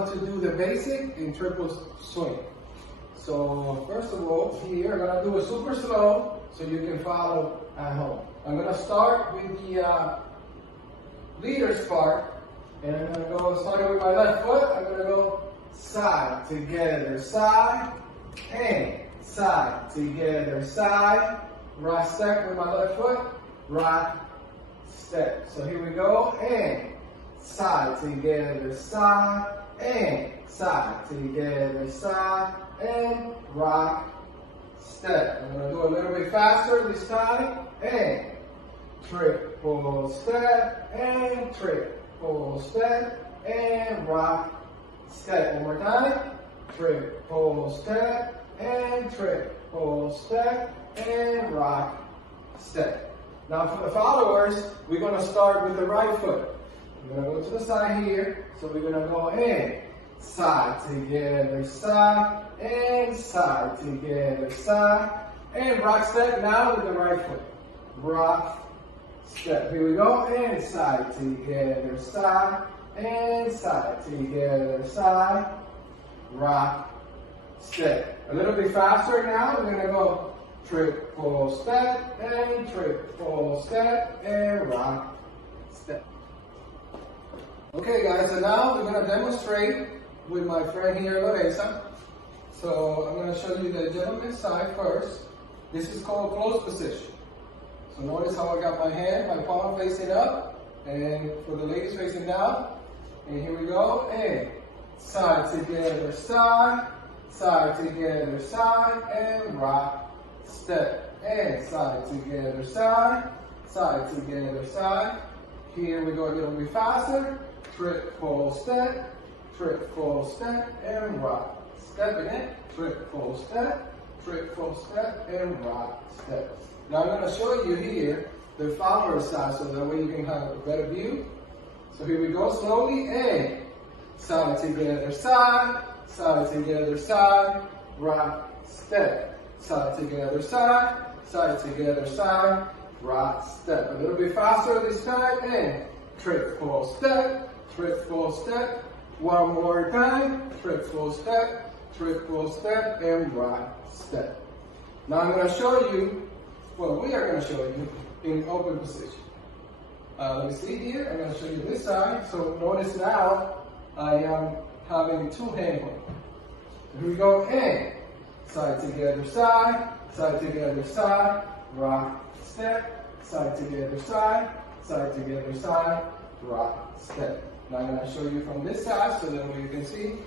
how to do the basic in triple swing. So first of all, here I'm gonna do it super slow so you can follow at home. I'm gonna start with the leader's part, and I'm gonna go starting with my left foot. I'm gonna go side, together, side, and side, together, side, right step with my left foot, right step. So here we go, and side, together, side, and side, together, side, and right step. I'm gonna do a little bit faster this time, and triple step, and triple step, and right step. One more time, triple step, and triple step, and right step. Now for the followers, we're gonna start with the right foot. We're gonna go to the side here, so we're gonna go in, side, together, side, and side, together, side, and rock step now with the right foot. Rock step. Here we go, and side, together, side, and side, together, side, rock step. A little bit faster now, we're gonna go triple step, and triple step, and rock step. Okay guys, so now we're gonna demonstrate with my friend here, Loresa. So I'm gonna show you the gentleman's side first. This is called closed position. So notice how I got my hand, my palm facing up, and for the ladies facing down. And here we go, and side together, side, side together, side, and rock step. And side together, side, side together, side. Here we go a little bit faster. Triple step, and rock. Stepping it, triple step, and rock step. Now I'm going to show you here the follower side so that way you can have a better view. So here we go slowly, and side together, side, side together, side, rock step. Side together, side, side together, side, rock step. A little bit faster this time, and triple step, one more time, triple step, and rock step. Now I'm going to show you, well, we are going to show you in open position. Let me see here, I'm going to show you this side. So notice now, I am having two hand hold. Here we go, and side together, side, side together, side, rock step, side together, side, side together, side, rock step. Now I'm going to show you from this side so that way you can see.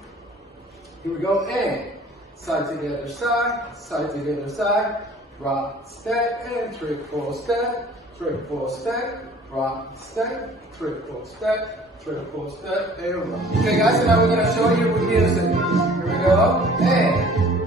Here we go, and side together, side, rock step, and triple step, rock step, triple step, and rock. Okay guys, so now we're going to show you with music. Here we go, and